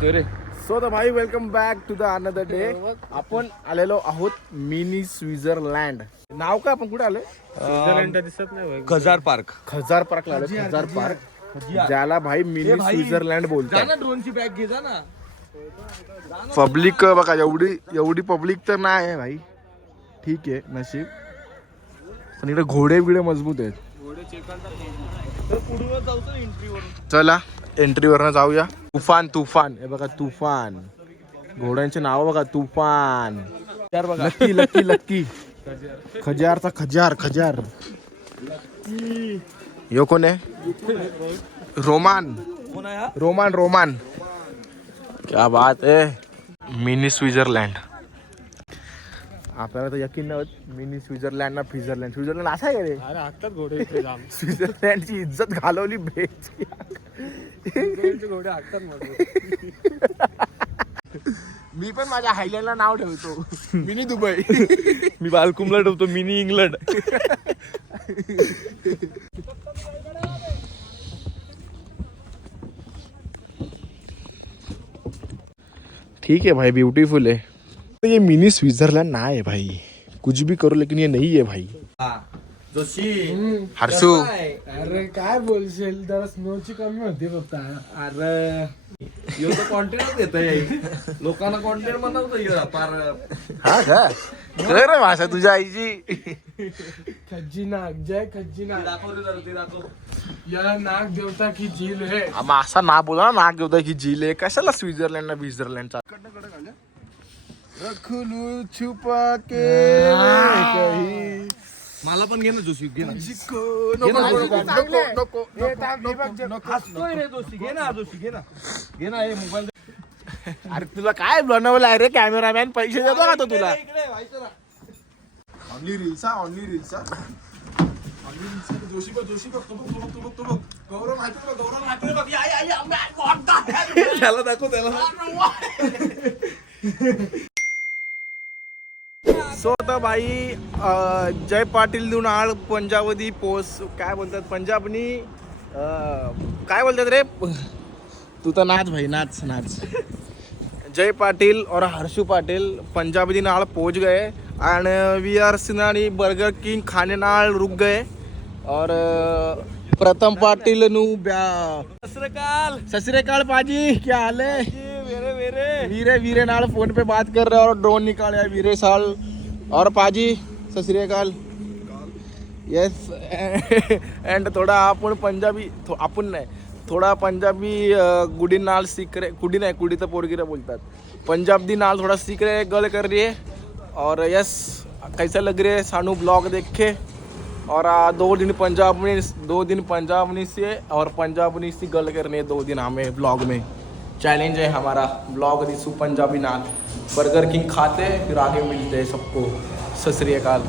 बोलतोय रे. So the भाई welcome back to the another day. आपण आलेलो आहोत मिनी स्वित्झर्लंड. नाव काय आपण कुठे आलोय? स्वित्झर्लंड दिसत नाही. खजार पार्क. खजार पार्कला आलोय. खजार पार्क ज्याला भाई मिनी स्वित्झर्लंड बोलतात. ड्रोनची बॅग घे जा ना. पब्लिक बघा एवढी पब्लिक तर नाही आहे भाई. ठीक आहे नशीब. पण इकडे घोडे बिडे मजबूत आहेत. चला एंट्रीवरनं जाऊया. तुफान हे बघा तुफान. घोड्यांचे नाव बघा तुफान. Lucky lucky lucky. खजारचा खजार. यो कोण आहे? रोमान. क्या बात आहे. Mini Switzerland. आपल्याला तर यकीन नव्हतं मिनी स्वित्झर्लंड ना स्वित्झर्लंड असा आहे रे. अरे हातात घोडे स्वित्झर्लंडची इज्जत घालवली बेच. घोडे हातात मी पण माझ्या हायलँडला नाव ठेवतो मिनी दुबई. मी बालकुमला ठेवतो मिनी इंग्लंड. ठीक है भाई ब्यूटीफुल है. तो ये मिनी स्विट्जरलैंड ना है भाई. कुछ भी करो लेकिन ये नहीं है भाई. जोशी हर्षू अरे काय बोलशील जरा स्नोची कमी होती फक्त. अरे यो तो कॉन्टेंट देतोय. लोकांना कॉन्टेंट बनवतो पार. हा का कर भाषा तुझ्या आईची. खज्जी नाग जय खज्जी नाग. या नाग देवता की झील है. आम्हा असा ना बोला ना नाग देवता की झील आहे. कशाला स्वित्झर्लंडचा रखलू छुपा के कहीं. मला पण घे ना जोशी. घे ना. हसतोय रे जोशी. घे ना जोशी. घे ना हे मोबाईल. अरे तुला काय बनवलंय रे कॅमेरामॅन. पैसे देतो का तो तुला? Only reels. जोशी बघ तो बघ. गौरव माहिती बघ. त्याला दाखव त्याला. सो तर भाई जय पाटील दुनाळ पंजाबी पोस्ट काय बोलतात पंजाबनी काय बोलतात रे. तू तर नाच भाई नाच. जय पाटिल और हर्षू पाटिल पंजाबी नाल पहुंच गए एंड वी आर सिनानी बर्गर किंग खाने नाल रुक गए. और प्रथम पाटिल नु सत श्री अकाल पाजी क्या हाल है. वीरे नाल फोन पे बात कर रहे और ड्रोन निकाले वीरे साल. और पाजी सत श्री अकाल. यस एंड थोड़ा आपण पंजाबी आपण नाही थोड़ा पंजाबी गुडी नाल सीख रहे. गुडी नाही गुडी तर पोरगीरा बोलतात. पंजाबी नाल थोड़ा सीख रहे गल कर रही है. और यस कैसा लग रहा है सानू ब्लॉग देख के. और 2 दिन पंजाबनी से और पंजाबनी से गल करनी है 2 दिन हमें ब्लॉग में. चैलेंज है हमारा ब्लॉग रिसू पंजाबी नाल. बर्गर किंग खाते फिर आगे मिलते हैं सबको. सत श्री अकाल.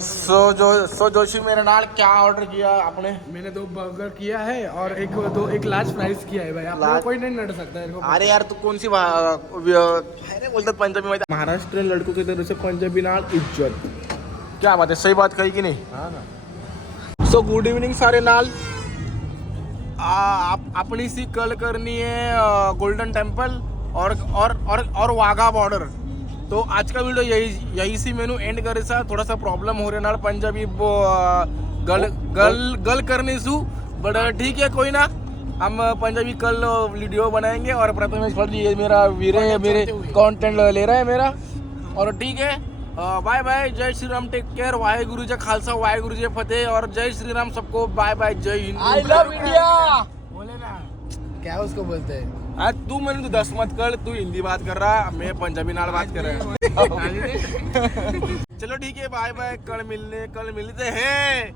सो जोशी मेरे नाल क्या ऑर्डर किया आपने? मैंने 2 बर्गर किया है और एक लार्ज फ्राइज किया है भाई. आपको कोई नहीं नड़ सकता है. अरे यार तू कौन सी बोलतात पंजाबी में. महाराष्ट्र लड़कों की तरफ से पंजाबी नाल इज्जत. क्या बात है सही बात कही कि नहीं. हाँ ना. सो गुड इवनिंग सारे नाल. अपनी सी कल करनी है गोल्डन टेम्पल और वाघा बॉर्डर. तो आज का वीडियो यही सी मैंने एंड करे सा. थोड़ा सा प्रॉब्लम हो रहा नाल पंजाबी गल करने सु. बट ठीक है कोई ना. हम पंजाबी कल वीडियो बनाएंगे. और प्रथमेश फर्जी ये मेरा वीरे मेरे कंटेंट ले रहा है मेरा. और ठीक है बाय बाय. जय श्री राम. Take care. वाहेगुरु जी खालसा वाहेगुरु जी फतेह. और जय श्री राम सबको. Bye bye. जय हिंद. I love India. बोले ना क्या उसको बोलते हैं. आज तू मैंने तू 10 मत कर. तू हिंदी बात कर रहा मैं पंजाबी नाल बात कर रहा. चलो ठीक है बाय बाय. कल मिलते हैं.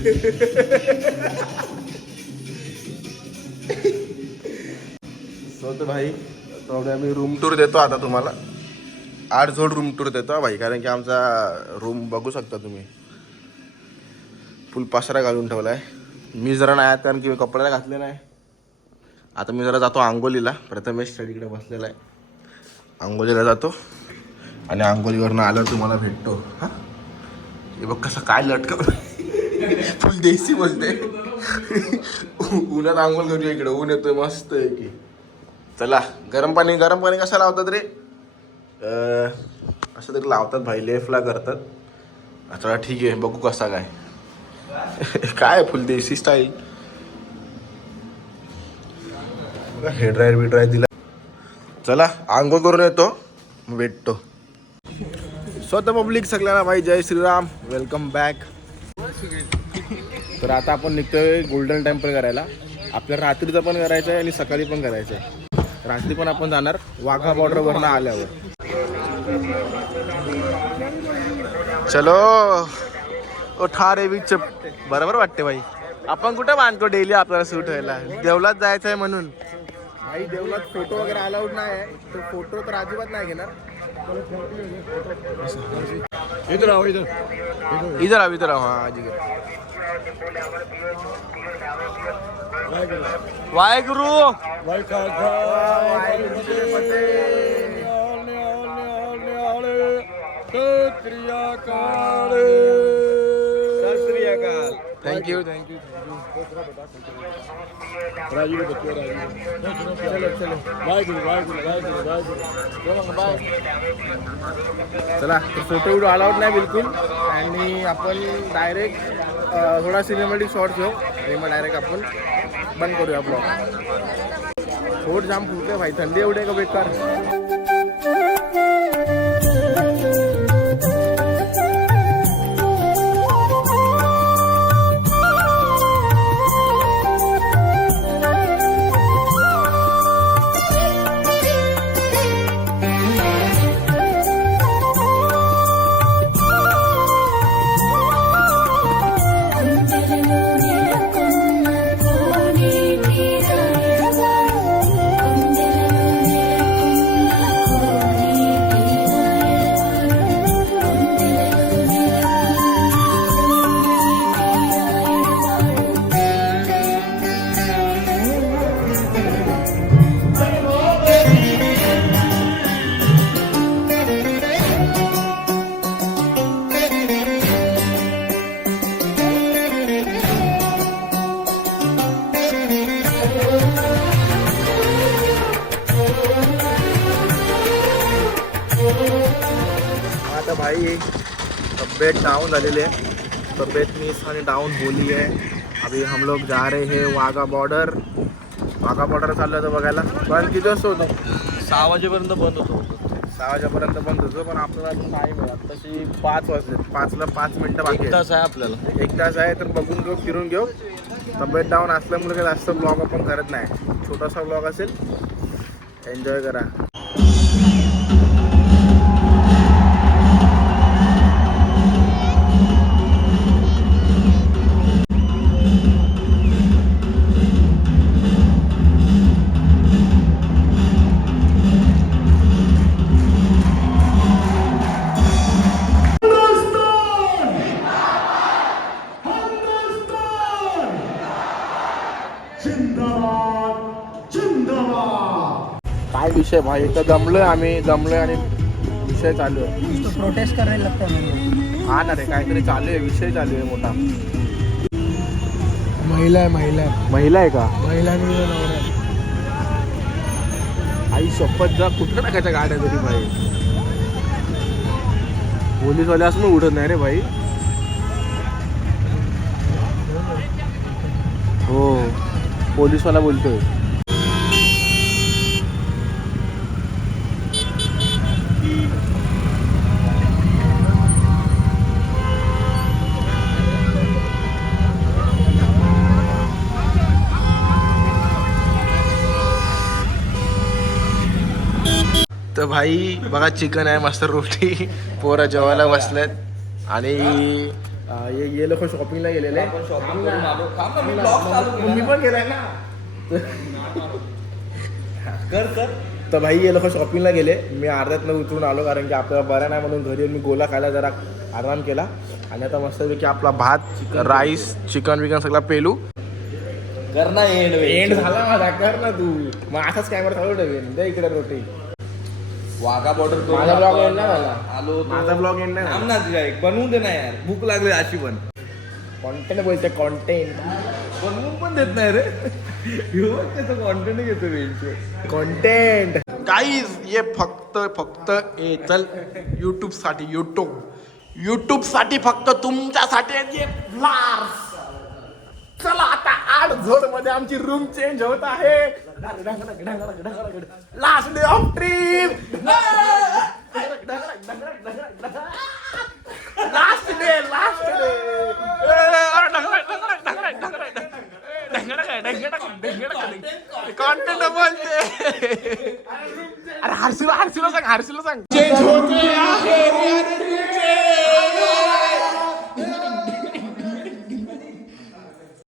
सो तर भाई तेवढे आम्ही रूम टूर देतो आता तुम्हाला. 8 जोड रूम टूर देतो हा भाई, कारण की आमचा रूम बघू शकता तुम्ही फुल पसरा घालून ठेवला आहे. मी जरा नाही आहेत कारण की कपड्याला घातले नाही. आता मी जरा जातो आंघोलीला. प्रथमेश तिकडे बसलेला आहे, आंघोलीला जातो आणि आंघोलीवरनं आल्यावर तुम्हाला भेटतो. हां हे बघ कसं काय लटकव फुल देसी बोलते. उन्हात आंघोळ करूया, इकडे ऊन येतोय मस्त आहे की. चला गरम पाणी कसं लावतात रे, असं तरी लावतात भाई, लेफ्टला करतात. चला ठीक आहे, बघू कसा काय काय फुल देसी स्टाईल. हेड ड्रायर बी ड्रायर दिला. चला आंघोळ करून येतो, भेटतो. स्वतः पब्लिक सगळ्यांना भाई जय श्रीराम, वेलकम बॅक. तर आता आपण निघतोय गोल्डन टेम्पल करायला. आपल्याला रात्रीचं पण करायचं आहे आणि सकाळी पण करायचं आहे. रात्री पण आपण जाणार वाघा बॉर्डरवरनं आल्यावर. चलो ओ ठारे बीच बरोबर वाटते भाई. आपण कुठं मानतो डेली आपल्याला सूट व्हायला, देवलात जायचं आहे म्हणून. भाई देवलात फोटो वगैरे अलाउड नाही आहे, तर फोटो तर अजिबात नाही घेणार. इधर आओ हाँ जी. Waheguru thank you. चला तर फोटो व्हिडिओ अलाउड नाही बिलकुल, आणि आपण डायरेक्ट थोडा सिनेमॅटिक शॉट घेऊ आणि मग डायरेक्ट आपण बंद करूया ब्लॉग. फोट जाम फुटले भाई, थंडी एवढे का बेकार. आता भाई तबीयत डाउन झालेली आहे, तबीयत मीस आणि डाउन होली है. अभी हम लोग जा रहे हैं वाघा बॉर्डर. वाघा बॉर्डर चाललं होतं बघायला. पण किती वाजता होतं? 6 वाजेपर्यंत बंद होतो. 6 वाजेपर्यंत बंद होतं, पण आपल्याला अजून टाईम आहे. तशी 5 वाजले, 5ला 5 मिनटं बाकी 1 तास आहे आपल्याला. 1 तास आहे, तर बघून घेऊ, फिरून घेऊ. तब्येत डाऊन असल्यामुळे काही जास्त ब्लॉग आपण करत नाही, छोटासा ब्लॉग असेल, एन्जॉय करा. काय विषय भाई, तर जमलोय आणि विषय चालू आहे. प्रोटेस्ट करायला लागतं. हा ना रे, काहीतरी चालू आहे, विषय चालू आहे मोठा. महिला आहे महिला आहे का? महिलांनी आई शपथ, जा कुठं टाकायच्या गाड्या तरी भाई. पोलीसवाले असं मग उडत नाही रे भाई. हो पोलीसवाला बोलतोय. तर भाई बघा, चिकन आहे, मस्त रोटी, पोरं जेवायला बसलेत. आणि ये लोक शॉपिंगला गेलेले आपण शॉपिंग करून आलो. थांब ना, मी ब्लॉग चालू केला. मी पण गेलाय ना कर तर भाई ये लोक शॉपिंगला गेले. मी अर्ध्यातनं उतरून आलो कारण की आपल्याला बरं नाही म्हणून घरी येऊन मी गोला खायला जरा आराम केला. आणि आता मस्तपैकी आपला भात राईस चिकन विकन सगळा पेलू कर ना एंड झाला माझा. कर ना तू मग असाच कॅमेरा चालू ठेवेन. दे इकडे रोटी. वाघा बॉर्डर माझा vlog end नाही झाला. आलो होतो. माझा vlog end नाही झाला. थांब ना तुझ्या एक बनवून दे ना यार, भूक लागली अशी पण. कॉन्टेंट बोलते कॉन्टेंट. बनवून पण देत नाही रे. ह्यो त्याचं कॉन्टेंट घेतो वेळची. कॉन्टेंट गाईज ये फक्त ए चल युट्यूब साठी फक्त तुमच्यासाठी आहेत ये vlogs. चला आता 8 झोन मध्ये आमची रूम चेंज होत आहे. Last day of trip. Last day content बोलते. अरे हर्षूला सांग चेंज